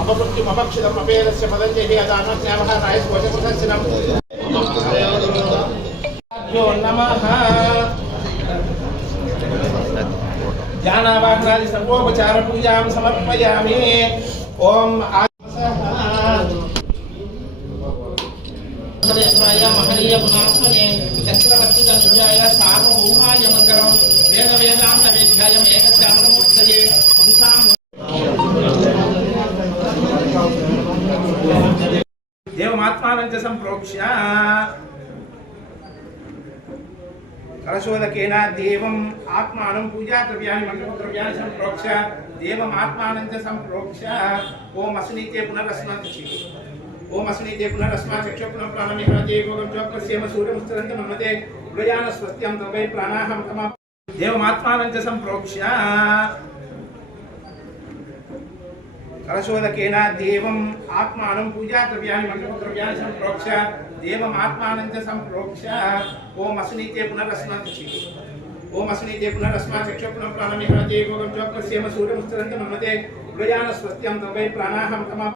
अपमृत्युम् अपक्षितम् अपेदस्य पदञ्जैः अदानज्ञावः रायस्वशकुशस्थिरम् नमः ज्ञानावाहनादि सर्वोपचारपूजां समर्पयामि ॐ महनीय गुणात्मने चक्रवर्तितनुजाय सार्वभौमाय मङ्गलं वेदवेदान्तवेद्यायम् एकस्यामनमूर्तये पुंसां దేవమాత్మానం చ సంప్రోక్ష్య. కలశోదకేన దేవం ఆత్మానం పూజా ద్రవ్యాన్ని మండప ద్రవ్యాన్ని సంప్రోక్ష దేవం ఆత్మానం చ సంప్రోక్ష ఓం అసునీతే పునరస్మాత్ ఓం అసునీతే పునరస్మాత్ చక్ష పునఃప్రాణమేవ దేవోగం చోక్రస్యేమ సూర్యముస్తరంత మన్మతే హృదయాన స్వస్త్యం తమై ప్రాణాహం తమ. దేవమాత్మానం సంప్రోక్ష కలశోదకేన దేవం ఆత్మానం పూజా ద్రవ్యాన్ని మంత్రద్రవ్యాన్ని సంప్రోక్ష. దేవం ఆత్మానం చ సంప్రోక్ష. ఓం అస్నీతే పునరస్మాత్. ఓం అస్నీతే పునరస్మాత్. చక్ష పునఃప్రాణమే దేవోగం చోక్రస్యేమ సూర్యముస్తరంత మమతే ప్రయాణ స్వస్త్యం తమై ప్రాణాహం తమ